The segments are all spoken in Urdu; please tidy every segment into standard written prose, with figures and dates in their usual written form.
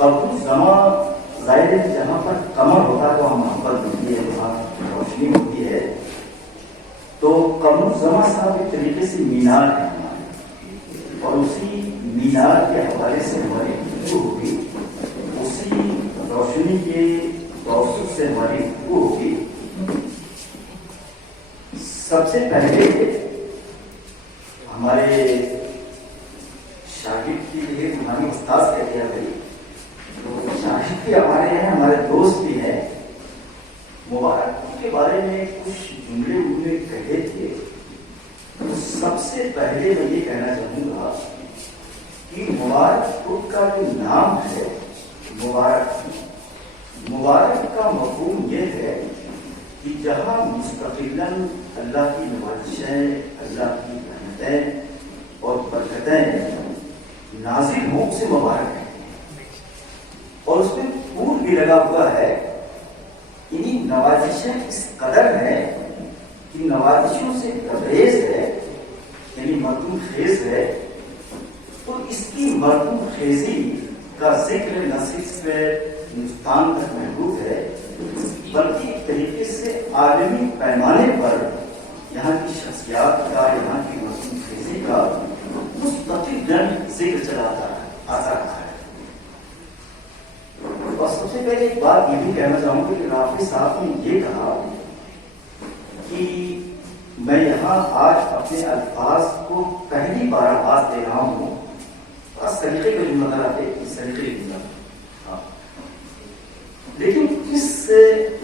قبول زمان ظاہر ہے جہاں پر کمر ہوتا ہے وہاں محبت ملتی ہے، وہاں روشنی ہوتی ہے. تو قبول زمان صاحب ایک طریقے سے مینار ہے ہمارے، اور اسی مینار کے حوالے سے ہماری گفتگو ہوگی، اسی روشنی کے توسط سے ہماری گفتگو ہوگی. سب سے پہلے ہمارے شاگرد کی لیے ہماری استاذ کہہ دیا بھائی، تو شاگرد بھی ہمارے ہیں، ہمارے دوست بھی ہیں. مبارک کے بارے میں کچھ جملے انہوں نے کہے تھے. تو سب سے پہلے میں یہ کہنا چاہوں گا کہ مبارک پور کا جو نام ہے مبارک کا مفہوم یہ ہے کہ جہاں مستقلاً اللہ کی نوازشیں، اللہ کی رحمتیں اور برکتیں نازل ہوں اسے مبارک ہے. اور اس میں پور بھی لگا ہوا ہے. یعنی نوازشیں اس قدر ہیں کہ نوازشوں سے لبریز ہے، یعنی مردم خیز ہے. تو اس کی مردم خیزی کا ذکر نہ صرف ہندوستان تک محدود ہے، بلکہ ایک طریقے سے عالمی پیمانے پر یہاں کی شخصیات کا، یہاں کی مردم خیزی کا مستقل ذکر چلاتا آتا رہا ہے. اور سب سے پہلے ایک بات یہ بھی کہنا چاہوں گا کہ رافی صاحب نے یہ کہا کہ میں یہاں آج اپنے الفاظ کو پہلی بار آواز دے رہا ہوں. اس طریقے کا جملہ نہ رہتے، اس طریقے کی جملہ. لیکن اس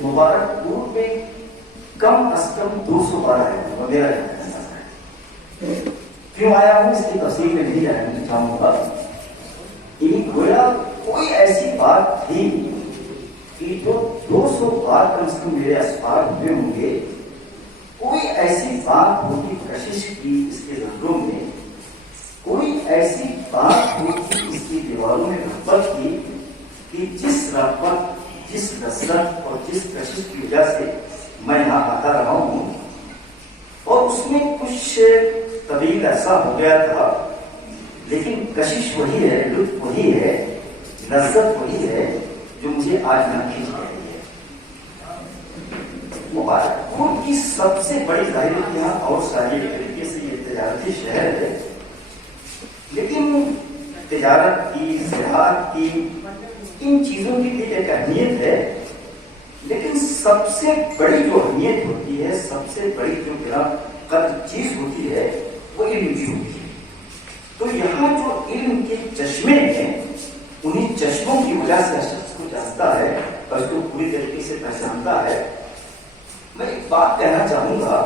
مبارک پور میں کم از کم 200 بارہ ہے وغیرہ ہے. کیوں آیا ہوں اس کی تفصیل میں نہیں جانا چاہوں گا. گویا کوئی ایسی بات تھی کہ جو 200 بار کم سے کم میرے اسپار ہوئے ہوں گے. کوئی ایسی بات ہوگی کشش کی اس کے رنگوں میں، کوئی ایسی بات ہوگی اس کی دیواروں میں رغبت کی کہ جس رغبت، جس لذت اور جس کشش کی وجہ سے میں یہاں آتا رہا ہوں. اور اس میں کچھ طویل ایسا ہو گیا تھا، لیکن کشش وہی ہے، لطف وہی ہے، لذت وہی ہے جو مجھے آج نہ کھینچ رہی ہے. مبارک پور کی سب سے بڑی ظاہر یہاں اور ساری طریقے سے یہ تجارتی شہر ہے، لیکن تجارت کی، زراعت کی، ان چیزوں کی بھی ایک اہمیت ہے. لیکن سب سے بڑی جو اہمیت ہوتی ہے، سب سے بڑی جو میرا قدر چیز ہوتی ہے، وہ علم کی ہوتی ہے. تو یہاں جو علم کے چشمے ہیں، انہیں چشموں کی وجہ سے شخص کو جانتا ہے اور اس کو پوری طریقے سے پہچانتا ہے. میں ایک بات کہنا چاہوں گا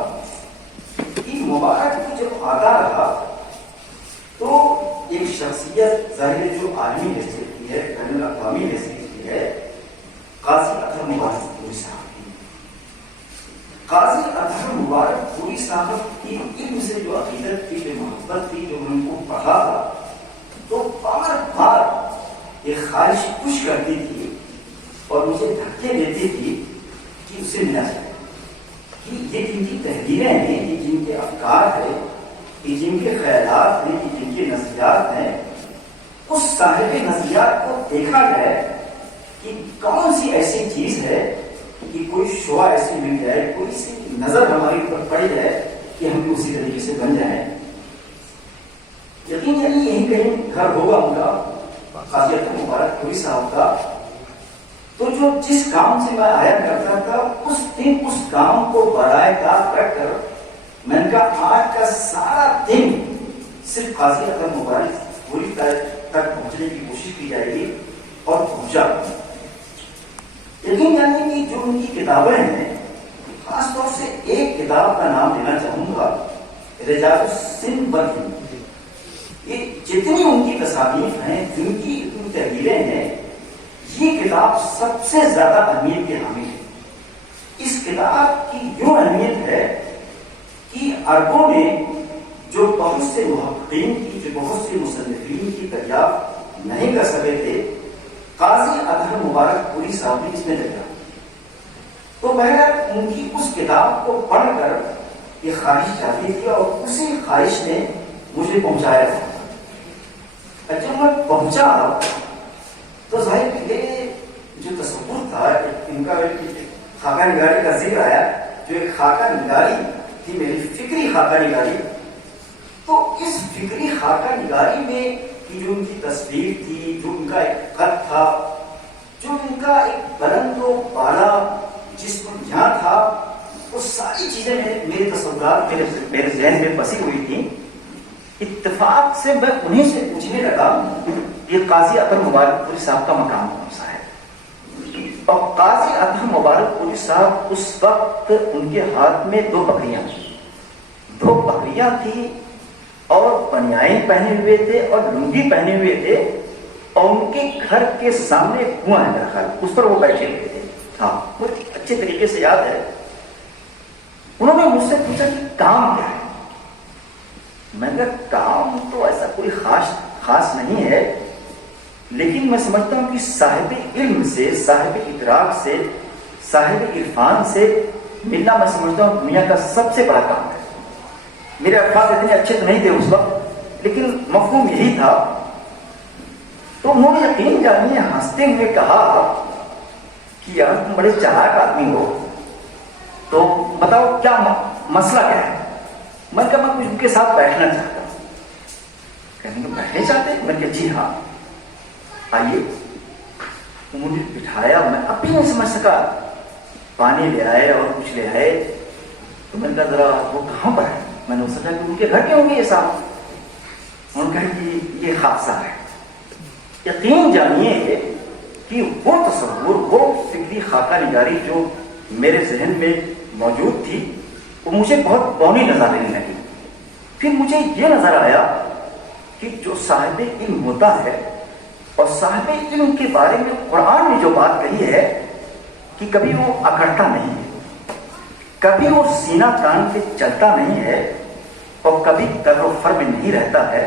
کہ مبارک کو جب آتا رہا تو ایک شخصیت ظاہر جو عالمی حیثیت کی ہے، بین الاقوامی حیثیت کی ہے، قاضی اطہر مبارک پوری صاحب کی. قاضی اطہر مبارک پوری صاحب کی علم سے جو عقیدت تھی، جو محبت تھی، جو ان کو پڑھا تھا، تو بار بار یہ خواہش کش کرتی تھی اور مجھے دھکے دیتی تھی کہ اسے ملا جائے، کہ یہ جن کی تحریریں ہیں، یہ جن کے افکار ہیں، یہ جن کے خیالات ہیں، یہ جن کے نظریات ہیں، اس صاحب نظریات کو دیکھا جائے کہ کون سی ایسی چیز ہے کہ کوئی شعا ایسی مل جائے، کوئی سی نظر ہماری اوپر پڑ جائے کہ ہم بھی اسی طریقے سے بن جائیں. یقین یعنی یہیں کہیں گھر ہوگا ان کا، قاضی اطہر مبارک پوری صاحب کا. تو جو جس کام سے میں آیا کرتا تھا، اس دن اس کام کو برائے داد رکھ کر میں نے کہا آج کا سارا دن صرف قاضی اطہر مبارک پوری تک پہنچنے کی کوشش کی جائے گی، اور پہنچا. یقین جاننے کی جو ان کی کتابیں ہیں، خاص طور سے ایک کتاب کا نام لینا چاہوں گا، رجال السن والہند. یہ جتنی ان کی تصانیف ہیں، جن کی اتنی تحریریں ہیں، یہ کتاب سب سے زیادہ اہمیت کی حامل ہے. اس کتاب کی یوں اہمیت ہے کہ عربوں میں جو بہت سے محققین کی، جو بہت سے مصنفین کی دریافت نہیں کر سکے تھے، قاضی اطہر مبارک پوری صاحب نے اس میں لکھا. تو بہرحال ان کی اس کتاب کو پڑھ کر یہ خواہش جاتی تھی، اور اسی خواہش نے مجھے پہنچایا تھا. جب میں پہنچا تو ظاہر یہ جو تصور تھا ان کا خاکہ نگاری کا ذکر آیا، جو ایک خاکہ نگاری تھی میری فکری خاکہ نگاری، تو اس فکری خاکہ نگاری میں کی جو ان کی تصویر تھی، جو ان کا ایک قد تھا، جو ان کا ایک بلند و بالا جسم یہاں تھا، وہ ساری چیزیں میرے تصورات میرے ذہن میں بسی ہوئی تھیں. اتفاق سے میں انہیں سے پوچھنے لگا یہ قاضی اطہر مبارک پوری صاحب کا مقام کون سا ہے. اور قاضی اطہر مبارک پوری صاحب اس وقت ان کے ہاتھ میں دو بکریاں تھی اور بنیائن پہنے ہوئے تھے اور لنگی پہنے ہوئے تھے، اور ان کے گھر کے سامنے کنواں ہے میرا خیال، اس پر وہ بیٹھے ہوئے تھے. ہاں مجھے اچھے طریقے سے یاد ہے. انہوں نے مجھ سے پوچھا کہ کام کیا ہے. میں نے کہا کام تو ایسا کوئی خاص نہیں ہے، لیکن میں سمجھتا ہوں کہ صاحب علم سے، صاحب ادراک سے، صاحب عرفان سے ملنا میں سمجھتا ہوں دنیا کا سب سے بڑا کام ہے. میرے الفاظ اتنے اچھے تو نہیں تھے اس وقت، لیکن مفہوم یہی تھا. تو انہوں نے یقین جانیے ہنستے ہوئے کہا کہ یار تم بڑے چالاک آدمی ہو، تو بتاؤ کیا مسئلہ کیا ہے. میں کہا میں کچھ ان کے ساتھ بیٹھنا چاہتا ہوں. کہنے کہ بیٹھنے چاہتے ہیں؟ میں کہا جی ہاں آئیے. مجھے بٹھایا، میں اب بھی نہیں سمجھ سکا. پانی لے آئے اور کچھ لے آئے. تو میں نے کہا ذرا وہ کہاں پر ہے. میں نے سوچا کہ ان کے گھر کے ہوں گے یہ صاحب. انہوں نے کہا کہ یہ حادثہ ہے. یقین جانیے کہ وہ تصور، وہ فکری خاکہ نگاری جو میرے ذہن میں موجود تھی، وہ مجھے بہت بونی نظر آنے لگی. پھر مجھے یہ نظر آیا کہ جو صاحب علم ہوتا ہے، اور صاحب علم کے بارے میں قرآن نے جو بات کہی ہے کہ کبھی وہ اکڑتا نہیں ہے، کبھی وہ سینہ تان کے چلتا نہیں ہے، اور کبھی در و فر میں نہیں رہتا ہے.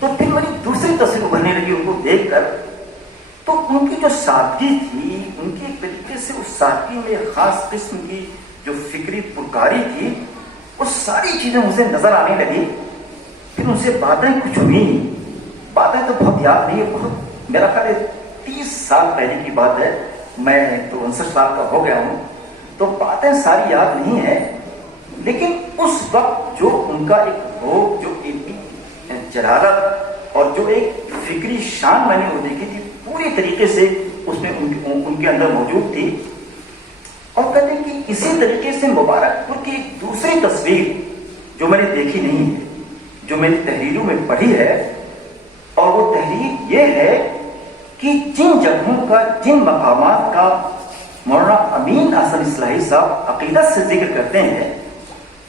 تو پھر میری دوسری تصویر ابھرنے لگی ان کو دیکھ کر. تو ان کی جو سادگی تھی، ان کی ایک طریقے سے اس سادگی میں ایک خاص قسم کی جو فکری پرکاری تھی، وہ ساری چیزیں مجھے نظر آنے لگی. پھر ان سے باتیں کچھ ہوئی. باتیں تو بہت یاد نہیں ہے، بہت میرا خیال ہے 30 سال پہلے کی بات ہے. میں تو 59 سال کا ہو گیا ہوں، تو باتیں ساری یاد نہیں ہیں. لیکن اس وقت جو ان کا ایک روح، جو علمی جلالت اور جو ایک فکری شان میں نے وہ دیکھی تھی، پوری طریقے سے اس میں ان کے اندر موجود تھی. اور کہتے ہیں کہ اسی طریقے سے مبارک پور کی ایک دوسری تصویر جو میں نے دیکھی نہیں ہے، جو میں نے تحریروں میں پڑھی ہے، اور وہ تحریر یہ ہے کہ جن جگہوں کا، جن مقامات کا مولانا امین احسن اصلاحی صاحب عقیدت سے ذکر کرتے ہیں،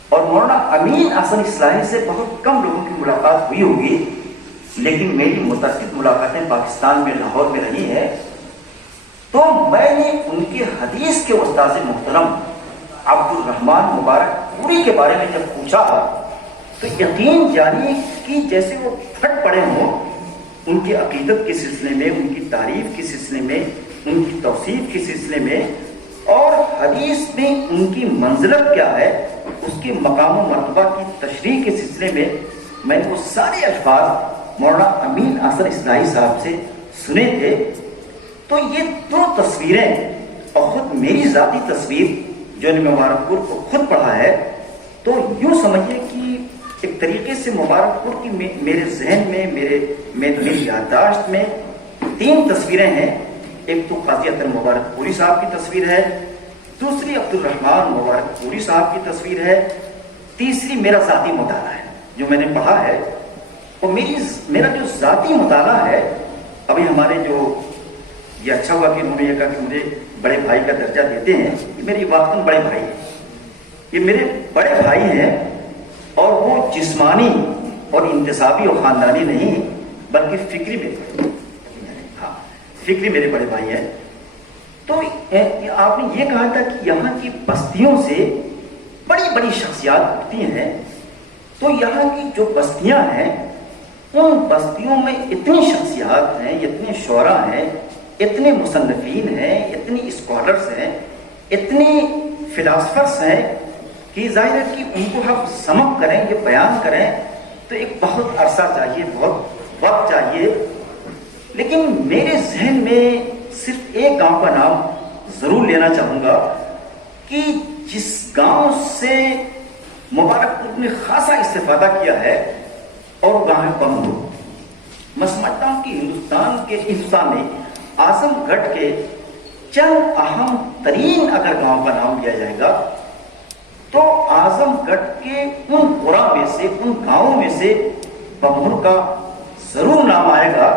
اور مولانا امین احسن اصلاحی سے بہت کم لوگوں کی ملاقات ہوئی ہوگی، لیکن میری متعدد ملاقاتیں پاکستان میں، لاہور میں رہی ہیں. تو میں نے ان کے حدیث کے استاذ محترم عبد الرحمان مبارک پوری کے بارے میں جب پوچھا، تو یقین جانیے کہ جیسے وہ پھٹ پڑے ہوں ان کی عقیدت کے سلسلے میں، ان کی تعریف کے سلسلے میں، ان کی توصیف کے سلسلے میں، اور حدیث میں ان کی منزلت کیا ہے، اس کے مقام و مرتبہ کی تشریح کے سلسلے میں میں نے وہ سارے الفاظ مولانا امین احسن اصلاحی صاحب سے سنے تھے. تو یہ دو تصویریں، اور خود میری ذاتی تصویر جو نے مبارک پور کو خود پڑھا ہے، تو یوں سمجھیے کہ ایک طریقے سے مبارک پور کی میرے ذہن میں، میری یادداشت میں 3 تصویریں ہیں. ایک تو قاضی اطہر مبارک پوری صاحب کی تصویر ہے، دوسری عبد الرحمان مبارک پوری صاحب کی تصویر ہے، تیسری میرا ذاتی مطالعہ ہے جو میں نے پڑھا ہے. اور میرا جو ذاتی مطالعہ ہے، ابھی ہمارے جو یہ اچھا ہوا کہ انہوں نے یہ کہا کہ مجھے بڑے بھائی کا درجہ دیتے ہیں. یہ میری واقعاً بڑے بھائی ہیں، یہ میرے بڑے بھائی ہیں، اور وہ جسمانی اور انتصابی اور خاندانی نہیں، بلکہ فکری میرے بڑے بھائی ہیں. تو آپ نے یہ کہا تھا کہ یہاں کی بستیوں سے بڑی بڑی شخصیات اٹھتی ہیں. تو یہاں کی جو بستیاں ہیں، ان بستیوں میں اتنی شخصیات ہیں، اتنے شعراء ہیں، اتنے مصنفین ہیں، اتنی اسکالرس ہیں، اتنے فلاسفرس ہیں کہ ظاہر ہے کہ ان کو ہم سمجھ کریں، یہ بیان کریں تو ایک بہت عرصہ چاہیے، بہت وقت چاہیے. لیکن میرے ذہن میں صرف ایک گاؤں کا نام ضرور لینا چاہوں گا کہ جس گاؤں سے مبارک پور نے خاصا استفادہ کیا ہے، اور وہ گاؤں ہے بمبور۔ میں سمجھتا ہوں کہ ہندوستان کے انسان میں اعظم گڑھ کے چند اہم ترین اگر گاؤں کا نام لیا جائے گا تو اعظم گڑھ کے ان قرا میں سے، ان گاؤں میں سے بمبور کا ضرور نام آئے گا۔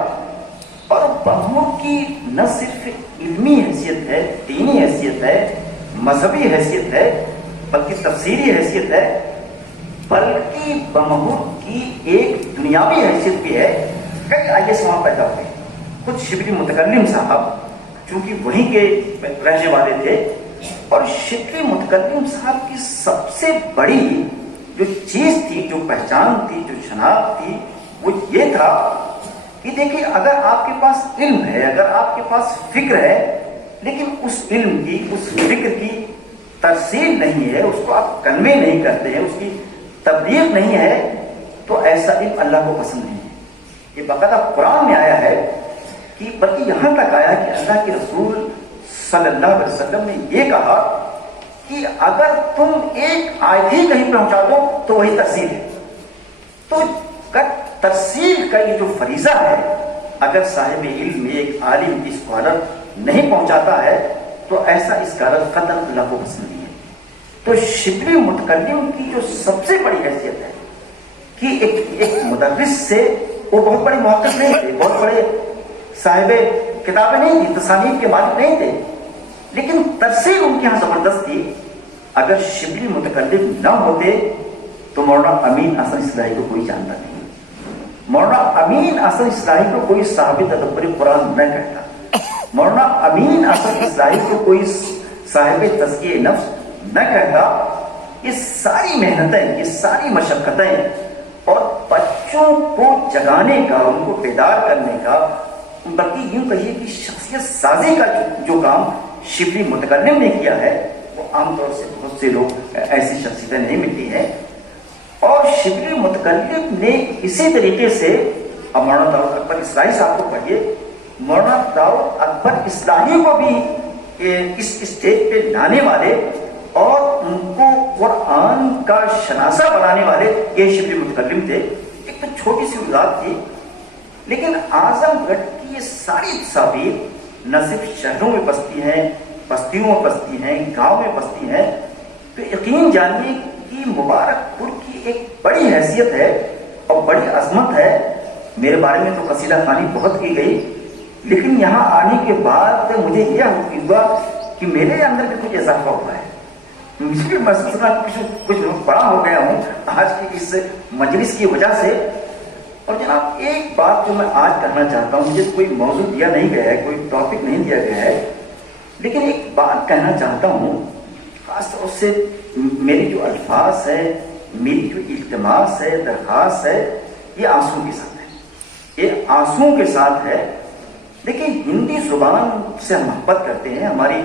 اور بمبور کی نہ صرف علمی حیثیت ہے، دینی حیثیت ہے، مذہبی حیثیت ہے، بلکہ تفسیری حیثیت ہے، بلکہ بمبور کی ایک دنیاوی حیثیت بھی ہے۔ کئی آئیس وہاں پیدا ہوئے، خود شبلی متکلم صاحب چونکہ وہیں کے رہنے والے تھے، اور شبلی متکلم صاحب کی سب سے بڑی جو چیز تھی، جو پہچان تھی، جو شناخت تھی، وہ یہ تھا کہ دیکھیے اگر آپ کے پاس علم ہے، اگر آپ کے پاس فکر ہے، لیکن اس علم کی، اس فکر کی ترسیل نہیں ہے، اس کو آپ کنوے نہیں کرتے ہیں، اس کی تبلیغ نہیں ہے، تو ایسا علم اللہ کو پسند نہیں ہے۔ یہ باقاعدہ قرآن میں آیا ہے کہ بلکہ یہاں تک آیا کہ اللہ کے رسول صلی اللہ علیہ وسلم نے یہ کہا کہ اگر تم ایک آیت ہی کہیں پہنچا دو تو وہی ترسیل ہے۔ تو ترسیل کا یہ جو فریضہ ہے، اگر صاحب علم، ایک عالم، اسکالر نہیں پہنچاتا ہے تو ایسا اسکالر قطعاً اللہ کو پسند نہیں ہے۔ تو شبلی متکلم کی جو سب سے بڑی حیثیت ہے کہ ایک مدرس سے، وہ بہت بڑے محقق نہیں تھے، بہت بڑے صاحب کتابیں نہیں تھی، تصانیف کے مالک نہیں تھے، لیکن ترسیل ان کے یہاں زبردست تھی۔ اگر شبلی متکلم نہ ہوتے تو مولانا امین احسن اصلاحی کو کوئی جانتا نہیں، مولانا امین احسن اصلاحی کو کوئی صاحب تدبر قرآن نہ کہتا، مولانا امین احسن اصلاحی کو کوئی صاحب تزکیہ نفس نہ کہتا۔ یہ ساری محنتیں، یہ ساری مشقتیں، اور بچوں کو جگانے کا، ان کو بیدار کرنے کا، بلکہ یوں کہیے کہ شخصیت سازی کا جو کام شبلی متکلم نے کیا ہے، وہ عام طور سے بہت سے لوگ ایسی شخصیتیں نہیں ملتی ہیں۔ اور شبلی متکلم نے اسی طریقے سے، اب مولانا داؤد اکبر اصلاحی صاحب کو پڑھیے، مولانا داؤد اکبر اصلاحی کو بھی اس اسٹیج پہ لانے والے اور ان کو قرآن کا شناسہ بنانے والے یہ شبلی متکلم تھے۔ ایک تو چھوٹی سی وضاحت تھی، لیکن اعظم گڑھ کی یہ ساری تصاویر نہ صرف شہروں میں بستی ہیں، بستیوں میں بستی ہیں، گاؤں میں بستی ہیں، تو یقین جانیے کہ مبارک پور کی ایک بڑی حیثیت ہے اور بڑی عظمت ہے۔ میرے بارے میں تو قصیدہ خوانی بہت کی گئی، لیکن یہاں آنے کے بعد مجھے یہ ہوا کہ میرے اندر بھی کچھ اضافہ ہوا ہے۔ مجھے بھی محسوس ہوا کچھ بڑا ہو گیا ہوں آج کی اس مجلس کی وجہ سے۔ اور جناب ایک بات جو میں آج کرنا چاہتا ہوں، مجھے کوئی موضوع دیا نہیں گیا ہے، کوئی ٹاپک نہیں دیا گیا ہے، لیکن ایک بات کہنا چاہتا ہوں، خاص طور سے میری جو الفاظ ہے، میری جو التماس ہے، درخواست ہے، یہ آنسو کے ساتھ ہے، یہ آنسو کے ساتھ ہے۔ دیکھیں ہندی زبان سے ہم محبت کرتے ہیں، ہماری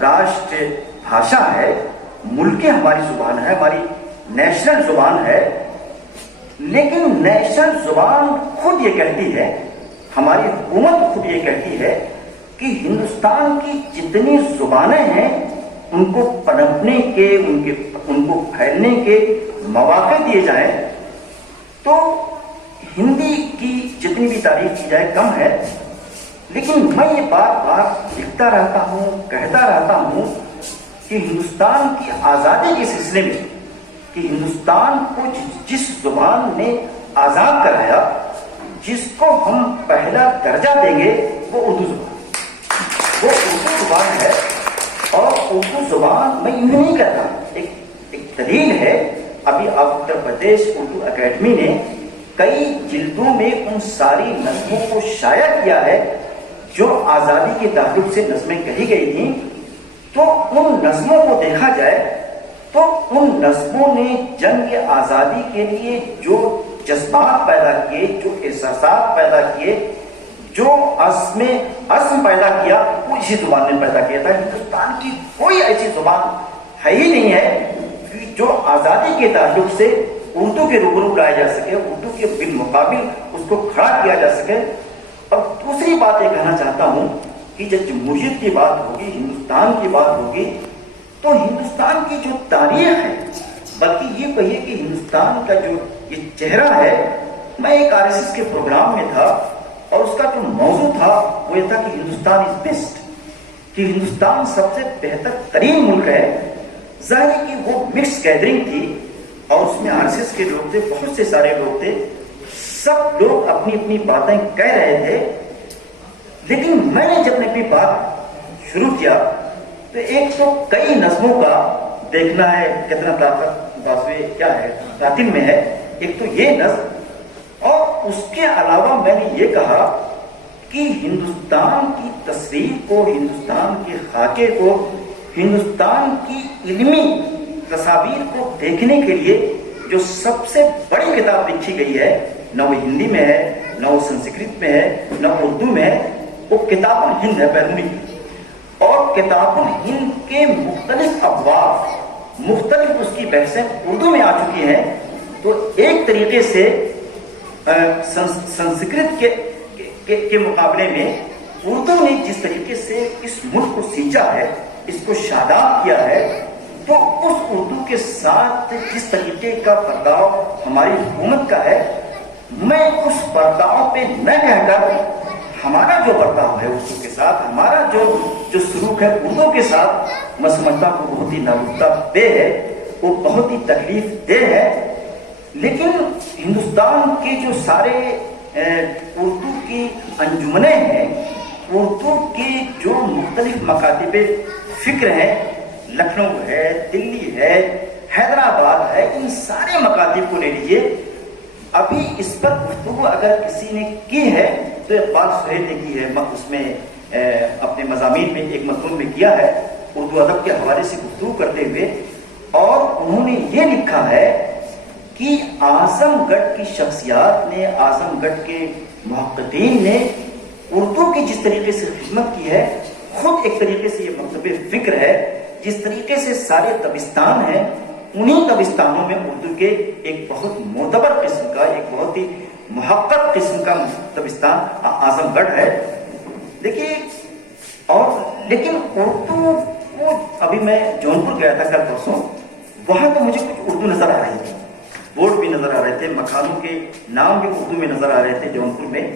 راشٹر بھاشا ہے، ملک ہماری زبان ہے، ہماری نیشنل زبان ہے، لیکن نیشنل زبان خود یہ کہتی ہے، ہماری حکومت خود یہ کہتی ہے کہ ہندوستان کی جتنی زبانیں ہیں ان کو پنپنے کے، ان کو پھیلنے کے مواقع دیے جائیں، تو ہندی کی جتنی بھی تعریف کی جائے کم ہے۔ لیکن میں یہ بار بار لکھتا رہتا ہوں، کہتا رہتا ہوں کہ ہندوستان کی آزادی کے سلسلے میں، کہ ہندوستان کو جس زبان نے آزاد کرایا، جس کو ہم پہلا درجہ دیں گے، وہ اردو زبان، وہ اردو زبان ہے۔ اور اردو زبان میں یوں نہیں کہتا، ایک دلیل ہے، ابھی اتر پردیش اردو اکیڈمی نے کئی جلدوں میں ان ساری نظموں کو شائع کیا ہے جو آزادی کے تعلق سے نظمیں کہی گئی تھیں۔ تو ان نظموں کو دیکھا جائے تو ان نظموں نے جنگ آزادی کے لیے جو جذبات پیدا کیے، جو احساسات پیدا کیے، جو عزم پیدا کیا، وہ اسی زبان نے پیدا کیا تھا۔ ہندوستان کی کوئی ایسی زبان ہے ہی نہیں ہے کہ جو آزادی کے تعلق سے اردو کے روبرو لایا جا سکے، اردو کے بالمقابل اس کو کھڑا کیا جا سکے۔ اور دوسری بات یہ کہنا چاہتا ہوں کہ جب جمہوریت کی بات ہوگی، ہندوستان کی بات ہوگی، تو ہندوستان کی جو تاریخ ہے، بلکہ یہ کہیے کہ ہندوستان کا جو یہ چہرہ ہے، میں ایک RSS کے پروگرام میں تھا اور اس کا جو موضوع تھا وہ یہ تھا کہ ہندوستان از بیسٹ، کہ ہندوستان سب سے بہتر ترین ملک ہے۔ ظاہر ہے کہ وہ مکس گیدرنگ تھی اور اس میں RSS کے لوگ تھے، بہت سے سارے لوگ تھے، سب لوگ اپنی اپنی باتیں کہہ رہے تھے، لیکن میں نے جب اپنی بات شروع کیا تو ایک تو کئی نظموں کا دیکھنا ہے کتنا طاقت بازوے کیا ہے قاتل میں ہے، ایک تو یہ نظم، اور اس کے علاوہ میں نے یہ کہا کہ ہندوستان کی تصویر کو، ہندوستان کے خاکے کو، ہندوستان کی علمی تصاویر کو دیکھنے کے لیے جو سب سے بڑی کتاب لکھی گئی ہے، نہ وہ ہندی میں ہے، نہ وہ سنسکرت میں ہے، نہ اردو میں ہے، وہ کتاب الہند ہے بیرونی کی، اور کتاب الہند کے مختلف ابواب، مختلف اس کی بحثیں اردو میں آ چکی ہیں۔ تو ایک طریقے سے سنسکرت کے مقابلے میں اردو نے جس طریقے سے اس ملک کو سینچا ہے، اس کو شاداب کیا ہے، تو اس اردو کے ساتھ جس طریقے کا برتاؤ ہماری حکومت کا ہے، میں اس برتاؤ پہ نہ کہہ کر ہمارا جو برتاؤ ہے اردو کے ساتھ، ہمارا جو سلوک ہے اردو کے ساتھ، میں سمجھتا ہوں وہ بہت ہی نابودہ دہ ہے، وہ بہت ہی تکلیف دہ ہے۔ لیکن ہندوستان کے جو سارے اردو کی انجمنیں ہیں، اردو کے جو مختلف مکاتب فکر ہیں، لکھنؤ ہے، دلی ہے، حیدرآباد ہے، ان سارے مکاتب کو لے لیجیے، ابھی اس پر گفتگو اگر کسی نے کی ہے تو اقبال سہیل نے کی ہے، اس میں اپنے مضامین میں ایک مضمون میں کیا ہے اردو ادب کے حوالے سے گفتگو کرتے ہوئے، اور انہوں نے یہ لکھا ہے کہ اعظم گڑھ کی شخصیات نے، اعظم گڑھ کے محققین نے اردو کی جس طریقے سے خدمت کی ہے، خود ایک طریقے سے یہ مکتب فکر ہے، جس طریقے سے سارے دبستان ہیں، انہی دبستانوں میں اردو کے ایک بہت معتبر قسم کا، ایک بہت ہی محقق قسم کا دبستان اعظم گڑھ ہے۔ دیکھیے، اور لیکن اردو کو، ابھی میں جونپور گیا تھا کل پرسوں، وہاں تو مجھے کچھ اردو نظر آ رہی تھی، بورڈ بھی نظر آ رہے تھے، مکھانوں کے نام بھی اردو میں نظر آ رہے تھے جونپور میں،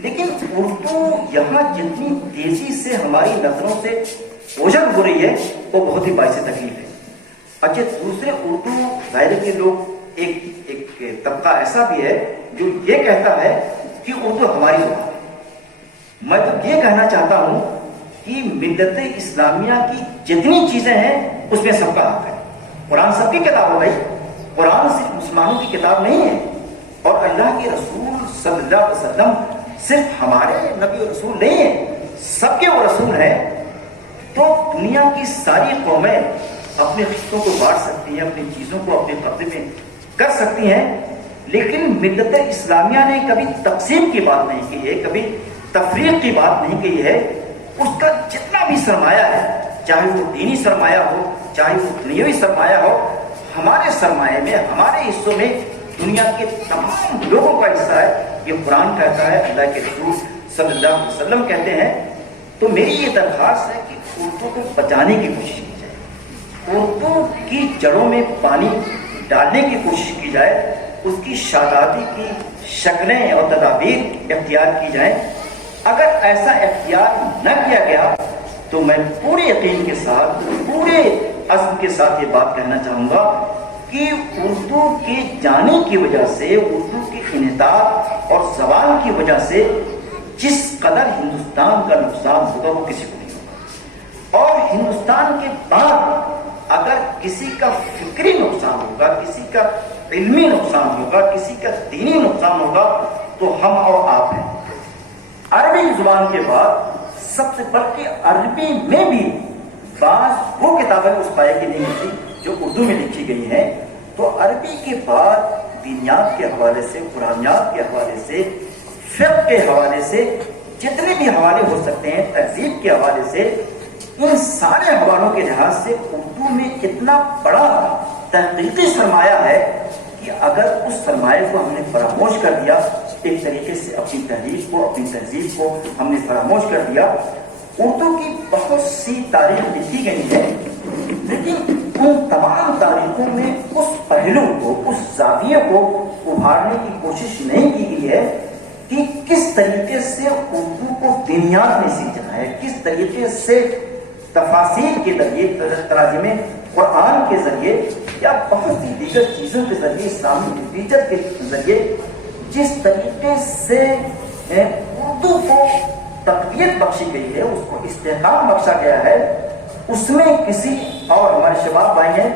لیکن اردو یہاں جتنی تیزی سے ہماری نظروں سے اوجھل ہو رہی ہے وہ بہت ہی باعث تکلیف ہے۔ اچھا، دوسرے اردو دائرے کے لوگ، ایک طبقہ ایسا بھی ہے جو یہ کہتا ہے کہ اردو ہماری زبان ہے۔ میں تو یہ کہنا چاہتا ہوں کہ ملت اسلامیہ کی جتنی چیزیں ہیں اس میں سب کا حق ہے۔ قرآن سب کی کتاب ہو گئی، قرآن صرف مسلمانوں کی کتاب نہیں ہے، اور اللہ کے رسول صلی اللہ علیہ وسلم صرف ہمارے نبی و رسول نہیں ہیں، سب کے وہ رسول ہیں۔ تو دنیا کی ساری قومیں اپنے خطوں کو بانٹ سکتی ہیں، اپنی چیزوں کو اپنے قبضے میں کر سکتی ہیں، لیکن ملت اسلامیہ نے کبھی تقسیم کی بات نہیں کی ہے، کبھی تفریق کی بات نہیں کی ہے۔ اس کا جتنا بھی سرمایہ ہے، چاہے وہ دینی سرمایہ ہو، چاہے وہ دنیاوی سرمایہ ہو، ہمارے سرمایہ میں، ہمارے حصوں میں دنیا کے تمام لوگوں کا حصہ ہے۔ یہ قرآن کہتا ہے، اللہ کے رسول صلی اللہ علیہ وسلم کہتے ہیں۔ تو میری یہ درخواست ہے کہ اردو کو بچانے کی کوشش کی جائے، اردو کی جڑوں میں پانی ڈالنے کی کوشش کی جائے، اس کی شادابی کی شکلیں اور تدابیر اختیار کی جائیں۔ اگر ایسا اختیار نہ کیا گیا تو میں پورے یقین کے ساتھ، پورے عزم کے ساتھ یہ بات کہنا چاہوں گا کہ اردو کے جانے کی وجہ سے، اردو کے انحطاط اور زوال کی وجہ سے جس قدر ہندوستان کا نقصان ہوگا وہ کسی کو نہیں ہوگا، اور ہندوستان کے بعد اگر کسی کا فکری نقصان ہوگا، کسی کا علمی نقصان ہوگا، کسی کا دینی نقصان ہوگا تو ہم اور آپ ہیں۔ عربی زبان کے بعد سب سے بڑھ کے عربی میں بھی بعض وہ کتابیں اس پائے کی نہیں ہوتی جو اردو میں لکھی گئی ہیں، تو عربی کے بعد دینیات کے حوالے سے، قرآنیات کے حوالے سے، فقہ کے حوالے سے، جتنے بھی حوالے ہو سکتے ہیں، تہذیب کے حوالے سے، ان سارے حوالوں کے لحاظ سے اردو میں اتنا بڑا تحقیقی سرمایہ ہے کہ اگر اس سرمایہ کو ہم نے فراموش کر دیا ایک طریقے سے اپنی تحریر کو، اپنی تہذیب کو ہم نے فراموش کر دیا. اردو کی بہت سی تاریخ لکھی گئی ہے، لیکن ان تمام تاریخوں میں اس پہلو کو، اس زاویے کو ابھارنے کی کوشش نہیں کی گئی ہے کہ کس طریقے سے اردو کو بنیاد میں سیکھنا ہے، کس طریقے سے تفاسیر کے ذریعے، تراجم قرآن کے ذریعے یا بہت سی دیگر چیزوں کے ذریعے، اسلامی لٹریچر کے ذریعے جس طریقے سے اردو کو تقویت بخشی گئی ہے، اس کو استحکام بخشا گیا ہے، اس میں کسی اور ہمارے شباب بھائی ہیں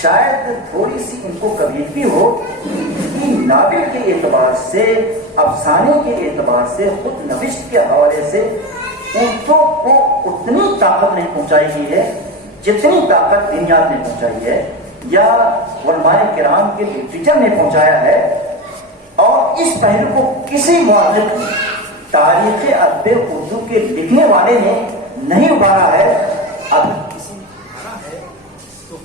شاید تھوڑی سی ان کو کبھی ہو کہ ناول کے اعتبار سے، افسانے کے اعتبار سے، خود نوشت کے حوالے سے اردو کو اتنی طاقت نہیں پہنچائی گئی ہے جتنی طاقت بنیاد نے پہنچائی ہے یا علماء کرام کے لٹریچر نے پہنچایا ہے. اور اس پہلو کو کسی مورخ، تاریخ ادب اردو کے لکھنے والے نے نہیں ابھارا ہے. اب کسی نے ابھارا ہے تو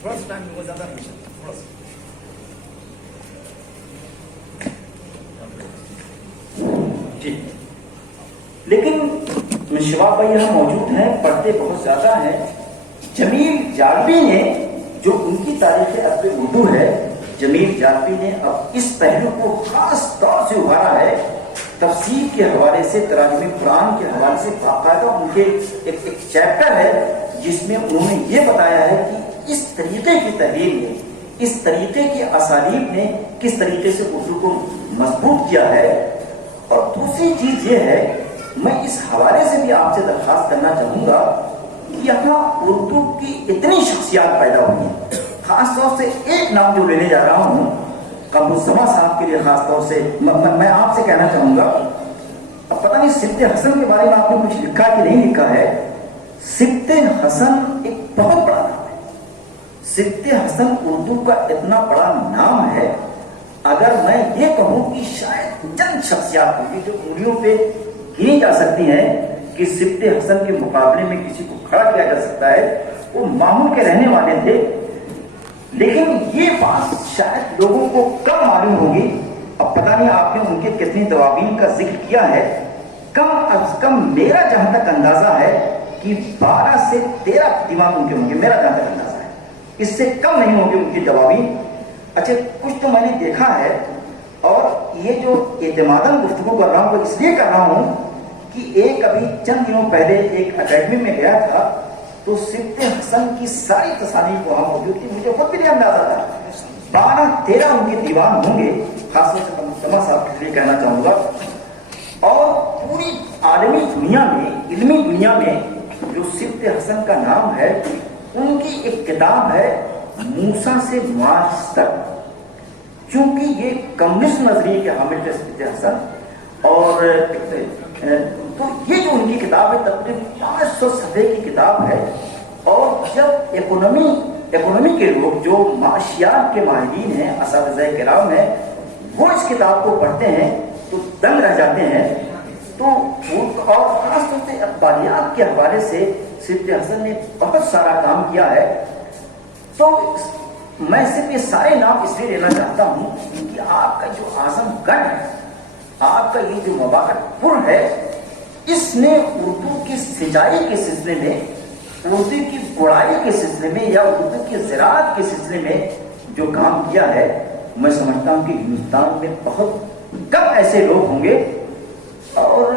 تھوڑا سا ٹائم بہت زیادہ نہیں، تھوڑا سا. لیکن شباب بھائی یہاں موجود ہیں، پڑھتے بہت زیادہ ہیں. جمیل جالبی نے، جو ان کی تاریخ ادب اردو ہے، جمیل جالبی نے اب اس پہلو کو خاص طور سے ابھارا ہے. تفسیر کے حوالے سے، تراجم قرآن کے حوالے سے باقاعدہ ان کے ایک چیپٹر ہے جس میں انہوں نے یہ بتایا ہے کہ اس طریقے کی تحریر نے، اس طریقے کی اسالیب نے کس طریقے سے اردو کو مضبوط کیا ہے. اور دوسری چیز یہ ہے، میں اس حوالے سے بھی آپ سے درخواست کرنا چاہوں گا کہ یہاں اردو کی اتنی شخصیات پیدا ہوئی ہیں. خاص طور سے ایک نام جو لینے جا رہا ہوں، قمرالزماں صاحب کے لیے خاص طور سے میں آپ سے کہنا چاہوں گا. اب پتہ نہیں سبط حسن کے بارے میں آپ نے کچھ لکھا کہ نہیں لکھا ہے. سبط حسن ایک بہت بڑا نام ہے. سبط حسن اردو کا اتنا بڑا نام ہے، اگر میں یہ کہوں کہ شاید چند شخصیات ہوگی جو انگلیوں پہ گنی جا سکتی ہیں کہ سبط حسن کے مقابلے میں کسی کو کھڑا کیا جا سکتا ہے، وہ ماموں کے رہنے والے تھے. لیکن یہ بات شاید لوگوں کو کم معلوم ہوگی. اب پتہ نہیں آپ نے ان کے کتنی دواوین کا ذکر کیا ہے. کم از کم میرا جہاں تک اندازہ ہے کہ 12 سے 13 دیوان ان کے ہوں گے، میرا جہاں تک اندازہ ہے. اس سے کم نہیں ہوں گے ان کی دواوین. اچھا، کچھ تو میں نے دیکھا ہے، اور یہ جو اعتماداً گفتگو کر رہا ہوں وہ اس لیے کر رہا ہوں کہ ایک ابھی چند دنوں پہلے ایک اکیڈمی میں گیا تھا تو سبط حسن کی ساری تصانیف وہاں موجود تھی. مجھے خود بھی نہیں اندازہ تھا. 12-13 ان کے دیوان ہوں گے. خاص طور سے قمرالزماں صاحب کے لیے کہنا چاہوں گا. اور پوری عالمی دنیا میں، علمی دنیا میں جو سبط حسن کا نام ہے، ان کی ایک کتاب ہے موسیٰ سے معاذ تک. چونکہ یہ کمیونسٹ نظریے کے حامل تھے سبط حسن، اور تو یہ جو ان کی کتاب ہے تقریباً 500 صفحے کی کتاب ہے. اور جب اکونومی کے لوگ جو معاشیات کے ماہرین ہیں، اساتذہ کرام ہیں، وہ اس کتاب کو پڑھتے ہیں تو دنگ رہ جاتے ہیں. تو اور خاص طور سے اقبالیات کے حوالے سے سبط حسن نے بہت سارا کام کیا ہے. تو میں صرف یہ سارے نام اس لیے لینا چاہتا ہوں کہ آپ کا جو اعظم گڑھ ہے، آپ کا یہ جو مبارک پور ہے، اس نے اردو کی سچائی کے سلسلے میں، اردو کی گڑائی کے سلسلے میں یا اردو کی زراعت کے سلسلے میں جو کام کیا ہے، میں سمجھتا ہوں کہ ہندوستان میں بہت کم ایسے لوگ ہوں گے. اور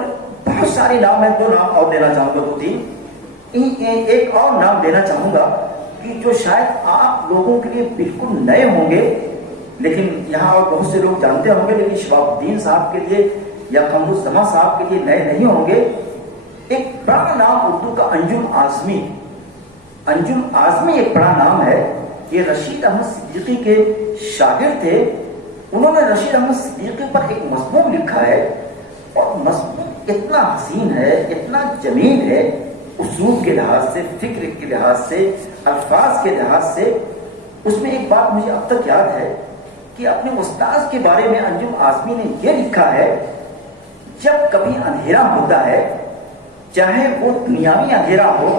بہت سارے نام ہیں، 2 نام اور دینا چاہوں گا، 2-3. ایک اور نام دینا چاہوں گا کہ جو شاید آپ لوگوں کے لیے بالکل نئے ہوں گے، لیکن یہاں اور بہت سے لوگ جانتے ہوں گے، لیکن شباب الدین صاحب کے لیے یا قمرالزماں صاحب کے لیے نئے نہیں ہوں گے. ایک بڑا نام اردو کا انجم اعظمی. انجم اعظمی ایک بڑا نام ہے. یہ رشید احمد صدیقی کے شاگرد تھے. انہوں نے رشید احمد صدیقی پر ایک مضمون لکھا ہے، اور مضمون اتنا حسین ہے، اتنا جمیل ہے، اسلوب کے لحاظ سے، فکر کے لحاظ سے، الفاظ کے لحاظ سے. اس میں ایک بات مجھے اب تک یاد ہے کہ اپنے استاذ کے بارے میں انجم اعظمی نے یہ لکھا ہے، جب کبھی اندھیرا ہوتا ہے، چاہے وہ دنیاوی اندھیرا ہو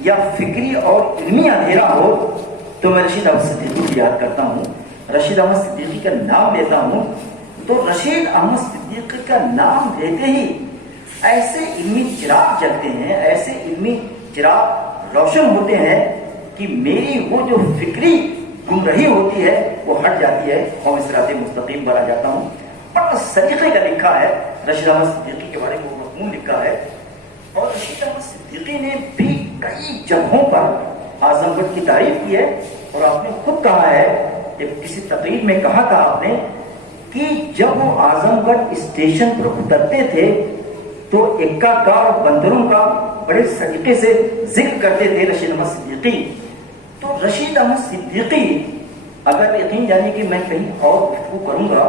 یا فکری اور علمی اندھیرا ہو، تو میں رشید احمد صدیقی کو یاد کرتا ہوں، رشید احمد صدیقی کا نام لیتا ہوں، تو رشید احمد صدیقی کا نام لیتے ہی ایسے علمی چراغ جلتے ہیں، ایسے علمی چراغ روشن ہوتے ہیں کہ میری وہ جو فکری گمراہی ہوتی ہے وہ ہٹ جاتی ہے اور میں صراط مستقیم پر آ جاتا ہوں۔ بڑا سلیقے کا لکھا ہے رشید احمد صدیقی کے بارے میں، وہ مضمون لکھا ہے۔ اور رشید احمد صدیقی نے بھی کئی جگہوں پر اعظم گڑھ کی تعریف کی ہے، اور آپ نے خود کہا ہے، جب کسی تقریر میں کہا تھا آپ نے کہ جب وہ اعظم گڑھ اسٹیشن پر اترتے تھے تو اکا کا اور بندروں کا بڑے سلیقے سے ذکر کرتے تھے رشید احمد صدیقی۔ تو رشید احمد صدیقی، اگر یقین جانے کہ میں کہیں اور گفتگو کروں گا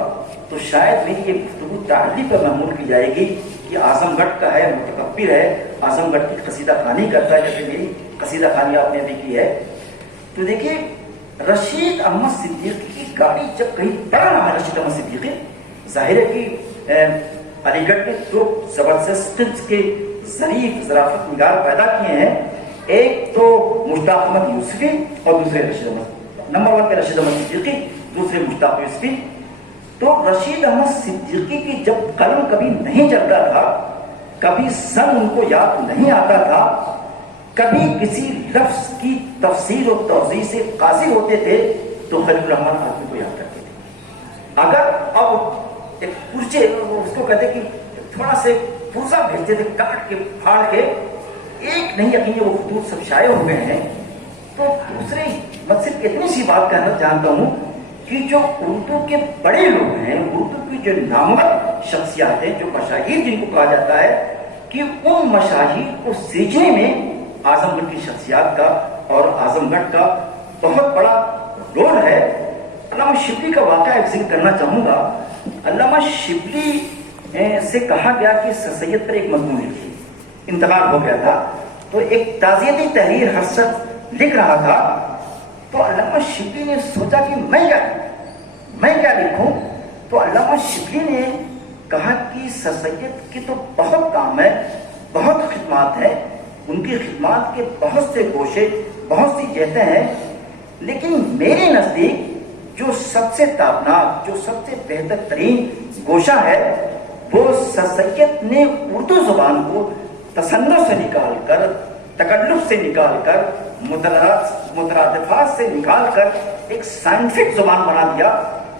تو شاید میری یہ گفتگو تعلی پر محمول کی جائے گی کہ اعظم گڑھ کا ہے، متکبر ہے، اعظم گڑھ کی قصیدہ خوانی کرتا ہے، جیسے میری قصیدہ خوانی آپ نے بھی کی ہے۔ تو دیکھیے رشید احمد صدیقی کی گاڑی جب کہیں بڑا نام ہے رشید احمد صدیقی، ظاہر ہے کہ علی گڑھ میں دو زبردست کے ظریف ظرافت نگار پیدا کیے ہیں، ایک تو مشتاق احمد یوسفی اور دوسرے رشید احمد، نمبر 1 پہ رشید احمد صدیقی، دوسرے مشتاق یوسفی۔ تو رشید احمد صدیقی کی جب قلم کبھی نہیں چلتا تھا، کبھی سن ان کو یاد نہیں آتا تھا، کبھی کسی لفظ کی تفسیر و توضیح سے قاصر ہوتے تھے تو خلیل الرحمن آدمی کو یاد کرتے تھے۔ اگر اب ایک پرچے، اس کو کہتے کہ تھوڑا سے پرزا بھیجتے تھے کاٹ کے پھاڑ کے، ایک نہیں یقین وہ خطوط سب شائع ہو گئے ہیں۔ تو دوسرے میں صرف اتنی سی بات کہنا چاہتا ہوں کہ جو اردو کے بڑے لوگ ہیں، اردو کی جو نامور شخصیات ہیں، جو مشاہیر جن کو کہا جاتا ہے، کہ ان مشاہیر کو سیکھنے میں اعظم گڑھ کی شخصیات کا اور اعظم گڑھ کا بہت بڑا رول ہے۔ علامہ شبلی کا واقعہ ایک ذکر کرنا چاہوں گا۔ علامہ شبلی سے کہا گیا کہ سر سید پر ایک مضمون لکھیے، انتقال ہو گیا تھا، تو ایک تعزیتی تحریر حسرت لکھ رہا تھا۔ تو علامہ شبلی نے سوچا کہ میں کیا لکھوں؟ تو علامہ شبلی نے کہا کہ سر سید کی تو بہت کام ہے، بہت خدمات ہیں، ان کی خدمات کے بہت سے گوشے، بہت سی جہتیں ہیں، لیکن میرے نزدیک جو سب سے تابناک، جو سب سے بہتر ترین گوشہ ہے وہ سر سید نے اردو زبان کو تصنف سے نکال کر، تکلف سے نکال کر، مترادفات سے نکال کر ایک سائنٹفک زبان بنا دیا۔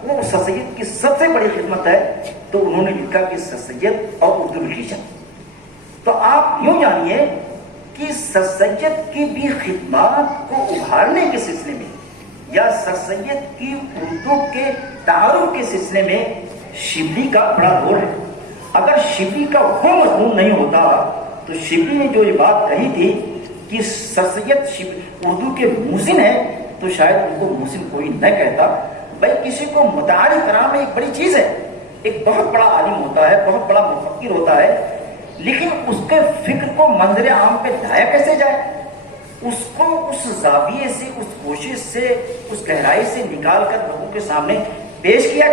وہ سر سید کی سب سے بڑی خدمت ہے۔ تو انہوں نے لکھا کہ سر سید اور اردو لٹریچر۔ تو آپ یوں جانیے کہ سر سید کی بھی خدمات کو ابھارنے کے سلسلے میں یا سر سید کی اردو کے تعارف کے سلسلے میں شبلی کا بڑا رول ہے۔ اگر شبلی کا وہ مضمون نہیں ہوتا تو شبلی نے جو یہ بات کہی تھی کہ سر سید اردو کے محسن ہیں، تو شاید ان کو محسن کوئی نہ کہتا، بھائی کسی کو متعارف کرانا ایک بڑی چیز ہے۔ ایک بہت بڑا عالم ہوتا ہے، بہت بڑا مفکر ہوتا ہے، لیکن اس کے فکر کو منظر عام پہ لایا کیسے جائے؟ اس کو اس زاویے سے، اس کوشش سے، اس گہرائی سے نکال کر لوگوں کے سامنے پیش کیا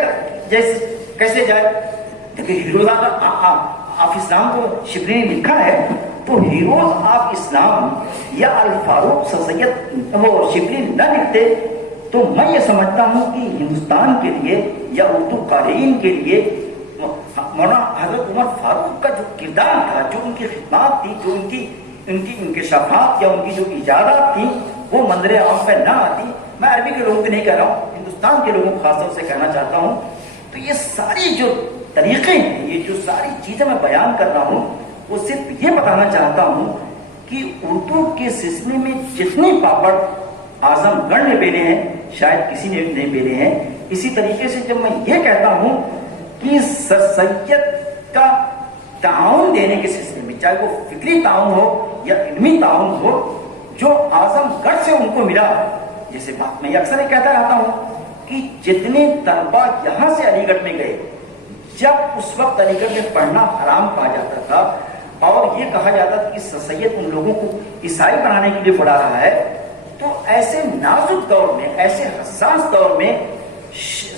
جیسے کیسے جائے؟ دیکھیے ہیروز آف اسلام کو شبلی نے لکھا ہے، تو ہیروز آف اسلام یا الفاروق سر سید وہ شبلی نہ لکھتے تو میں یہ سمجھتا ہوں کہ ہندوستان کے لیے یا اردو قارئین کے لیے مولانا حضرت عمر فاروق کا جو کردار تھا، جو ان کی خدمات تھی، جو ان کی انکشافات یا ان کی جو ایجادات تھیں، وہ منظر عام پہ نہ آتی۔ میں عربی کے لوگوں کو نہیں کہہ رہا ہوں، ہندوستان کے لوگوں کو خاص طور سے کہنا چاہتا ہوں۔ تو یہ ساری جو طریقے ہیں، یہ جو ساری چیزیں میں بیان کر رہا ہوں، وہ صرف یہ بتانا چاہتا ہوں کہ اردو کے سلسلے میں جتنے پاپڑ اعظم گڑھ نے بیلے ہیں شاید کسی نے نہیں بیلے ہیں۔ اسی طریقے سے جب میں یہ کہتا ہوں کہ سر سید کا تعاون دینے کے سلسلے میں، چاہے وہ فکری تعاون ہو یا علمی تعاون ہو، جو اعظم گڑھ سے ان کو ملا، جیسے بات میں اکثر یہ کہتا رہتا ہوں کہ جتنے طلبا یہاں سے علی گڑھ میں گئے، جب اس وقت علی گڑھ میں پڑھنا حرام کہا جاتا تھا اور یہ کہا جاتا تھا کہ سر سید ان لوگوں کو عیسائی بنانے کے لیے پڑھا رہا ہے، تو ایسے نازک دور میں، ایسے حساس دور میں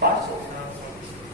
500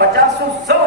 50-100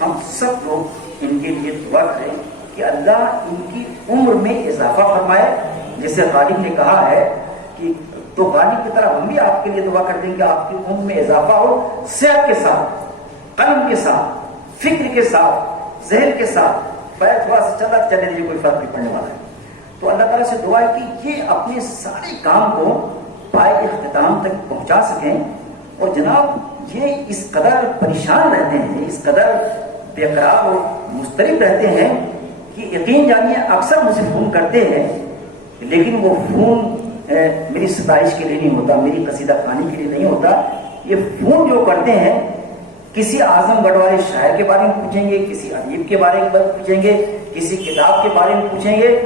ہم سب لوگ ان کے لیے دعا کریں کہ اللہ ان کی عمر میں اضافہ فرمائے. جیسے غالب نے کہا ہے کہ تو غالب کی طرح ہم بھی آپ کے لیے دعا کر دیں کہ آپ کی عمر میں اضافہ ہو, صحت کے ساتھ, قلم کے ساتھ, فکر کے ساتھ, ذہن کے ساتھ. پیر تھوڑا سا چلا چلے دیجیے, کوئی فرق نہیں پڑنے والا ہے. تو اللہ تعالیٰ سے دعا ہے کہ یہ اپنے سارے کام کو پائے اختتام تک پہنچا سکیں. اور جناب یہ اس قدر پریشان رہتے ہیں, اس قدر بے قرار اور مضطرب رہتے ہیں کہ یقین جانیے اکثر مجھے فون کرتے ہیں, لیکن وہ فون میری ستائش کے لیے نہیں ہوتا, میری قصیدہ خوانی کے لیے نہیں ہوتا. یہ فون جو کرتے ہیں کسی اعظم گڑھ والے شاعر کے بارے میں پوچھیں گے, کسی ادیب کے بارے میں پوچھیں گے, کسی کتاب کے بارے میں پوچھیں گے.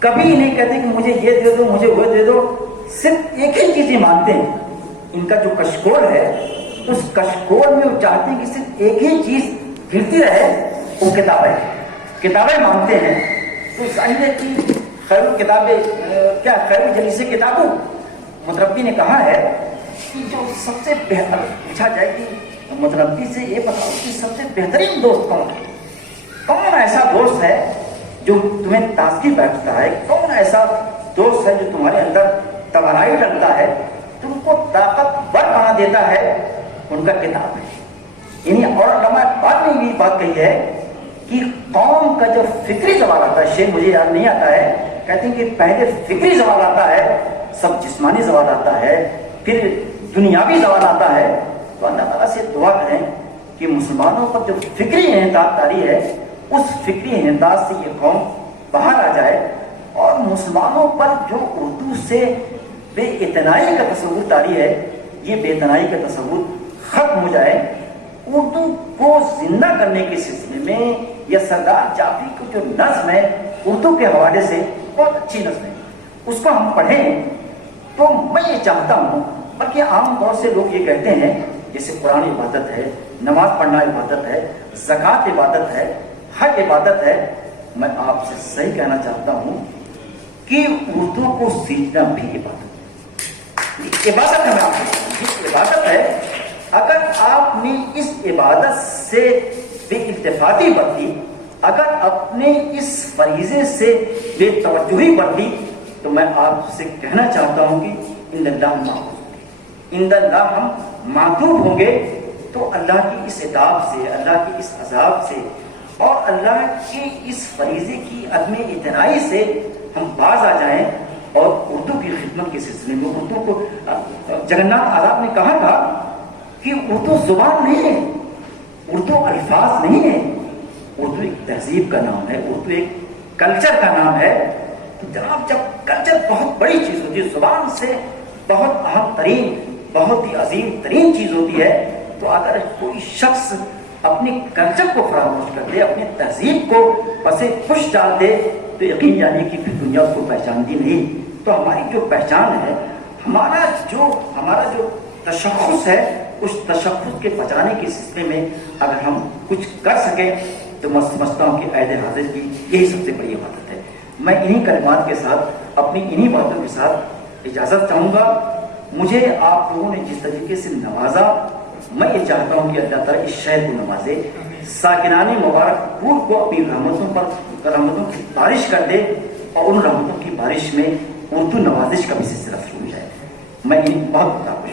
کبھی نہیں کہتے کہ مجھے یہ دے دو, مجھے وہ دے دو. صرف ایک ہی چیز ہی مانتے ہیں. ان کا جو کشکول ہے, اس کشکول میں وہ چاہتے ہیں کہ صرف ایک ہی چیز پھرتی رہے, وہ کتابیں. کتابیں مانتے ہیں. تو ظاہر ہے کہ خیر کتابیں کیا خیر جلیس کتابوں, متربی نے کہا ہے کہ جو سب سے بہتر پوچھا جائے کہ متربی سے یہ بتاؤ کہ سب سے بہترین دوست کون ہے, کون ایسا دوست ہے جو تمہیں تازگی بیٹھتا ہے, کون ایسا دوست ہے جو تمہارے اندر توانائی ڈالتا ہے, تم کو طاقتور بنا دیتا ہے. ان کا کتاب ہے. یعنی اور علماء بعد میں بھی بات کہی ہے کہ قوم کا جو فکری زوال آتا ہے, شعر مجھے یاد نہیں آتا ہے, کہتے ہیں کہ پہلے فکری زوال آتا ہے, سب جسمانی زوال آتا ہے, پھر دنیاوی زوال آتا ہے. تو اللہ تعالیٰ سے دعا کریں کہ مسلمانوں پر جو فکری انحطاط طاری ہے, اس فکری انحطاط سے یہ قوم باہر آ جائے, اور مسلمانوں پر جو اردو سے بے اعتنائی کا تصور طاری ہے, یہ بے اعتنائی کا تصور ختم ہو جائے. اردو کو زندہ کرنے کے سلسلے میں یا سردار جعفری کی جو نظم ہے اردو کے حوالے سے بہت اچھی نظم ہے, اس کو ہم پڑھیں. تو میں یہ چاہتا ہوں, بلکہ عام طور سے لوگ یہ کہتے ہیں جیسے قرآن عبادت ہے, نماز پڑھنا عبادت ہے, زکوٰۃ عبادت ہے, حج عبادت ہے. میں آپ سے صحیح کہنا چاہتا ہوں کہ اردو کو سیکھنا بھی عبادت ہے. عبادت ہے, میں آپ کو عبادت ہے. اگر آپ نے اس عبادت سے بے التفاتی برتی, اگر اپنے اس فریضے سے بے توجہی برتی, تو میں آپ سے کہنا چاہتا ہوں کہ ان اللہ معذور, ان اللہ ہم معذور ہوں گے. تو اللہ کی اس عذاب سے, اللہ کی اس عذاب سے, اور اللہ کے اس فریضے کی عدم اعتنائی سے ہم باز آ جائیں, اور اردو کی خدمت کے سلسلے میں اردو کو جگناتھ آزاد نے کہا تھا کہ اردو زبان نہیں ہے, اردو الفاظ نہیں ہے, اردو ایک تہذیب کا نام ہے, اردو ایک کلچر کا نام ہے. تو جناب جب کلچر بہت بڑی چیز ہوتی ہے, زبان سے بہت اہم ترین, بہت ہی عظیم ترین چیز ہوتی ہے, تو اگر کوئی شخص اپنے کلچر کو فراموش کر دے, اپنی تہذیب کو پسے پش ڈال دے, تو یقین جانیے کہ پھر دنیا اس کو پہچانتی نہیں. تو ہماری جو پہچان ہے, ہمارا جو تشخص ہے, اس تشخص کے بچانے کے سلسلے میں اگر ہم کچھ کر سکیں تو میں سمجھتا ہوں کہ عہد حاضر کی یہی سب سے بڑی عبادت ہے. میں انہی کلمات کے ساتھ, اپنی انہی باتوں کے ساتھ اجازت چاہوں گا. مجھے آپ لوگوں نے جس طریقے سے نوازا, میں یہ چاہتا ہوں کہ اللہ تعالیٰ اس شہر کو نوازے, ساکنان مبارک پور کو اپنی رحمتوں کی بارش کر دے, اور ان رحمتوں کی بارش میں اردو نوازش کا بھی سلسلہ شروع ہو جائے. میں بہت خوش